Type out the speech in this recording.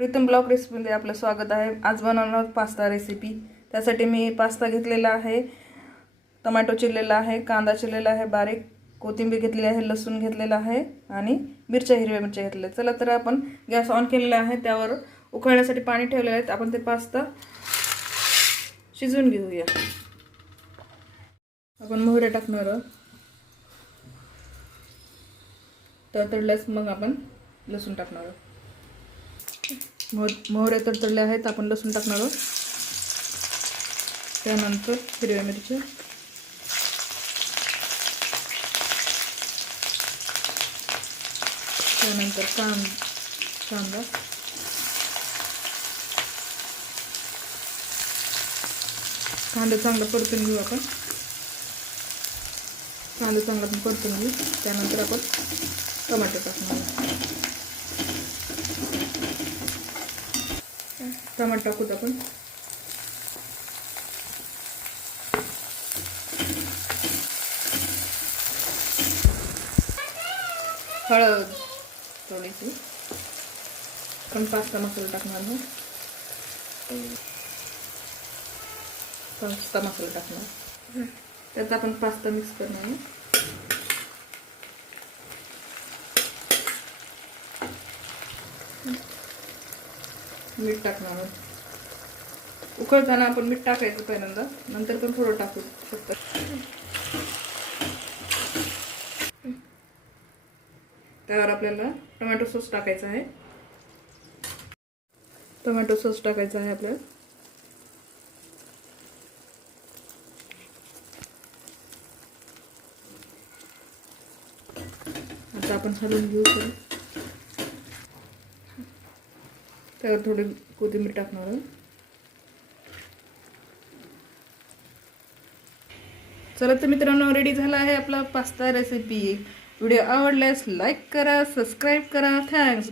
Pritam block रेसिपीमध्ये आपलं स्वागत आहे. आज बनवणार आहोत पास्ता रेसिपी त्यासाठी मी पास्ता घेतलेला आहे टमॅटो चिरलेला आहे कांदा चिरलेला आहे बारीक कोथिंबीर घेतलेली आहे लसूण घेतलेला आहे आणि मिरच्या हिरव्या मिरच्या घेतलेल्या चला तर आपण गॅस ऑन केलेला आहे. त्यावर उकळण्यासाठी पाणी ठेवलेलं आहे. आपण ते पास्ता शिजवून घेऊया. आपण मोहऱ्या टाकणार आहोत. तडतडल्यास मग आपण लसूण टाकणार आहोत. मोह मोहऱ्या तडतडल्या आहेत. आपण लसूण टाकणार आहोत. त्यानंतर हिरव्या मिरची त्यानंतर कां कांदा. कांदा चांगला परतून घेऊ आपण. कांदा चांगला पण परतून घेऊ. त्यानंतर आपण टमाटर टाकणार टमाट टाकूत आपण. हळद थोडीशी पण पास्ता मसाला टाकणार ना पास्ता मसाला टाकणार. त्यात आपण पास्ता मिक्स करणार मीठ टाकणार आहोत. उकळताना आपण मीठ टाकायचं पहिल्यांदा नंतर पण थोडं टाकू शकतो. त्यावर आपल्याला टोमॅटो सॉस टाकायचा आहे. टोमॅटो सॉस टाकायचा आहे आपल्याला. आता आपण हलवून घेऊ. त्यावर थोडी कोथिंबीर टाकणार चला तर मित्रांनो रेडी झाला आहे आपला पास्ता रेसिपी व्हिडिओ आवडल्यास लाईक करा सबस्क्राईब करा. थँक्स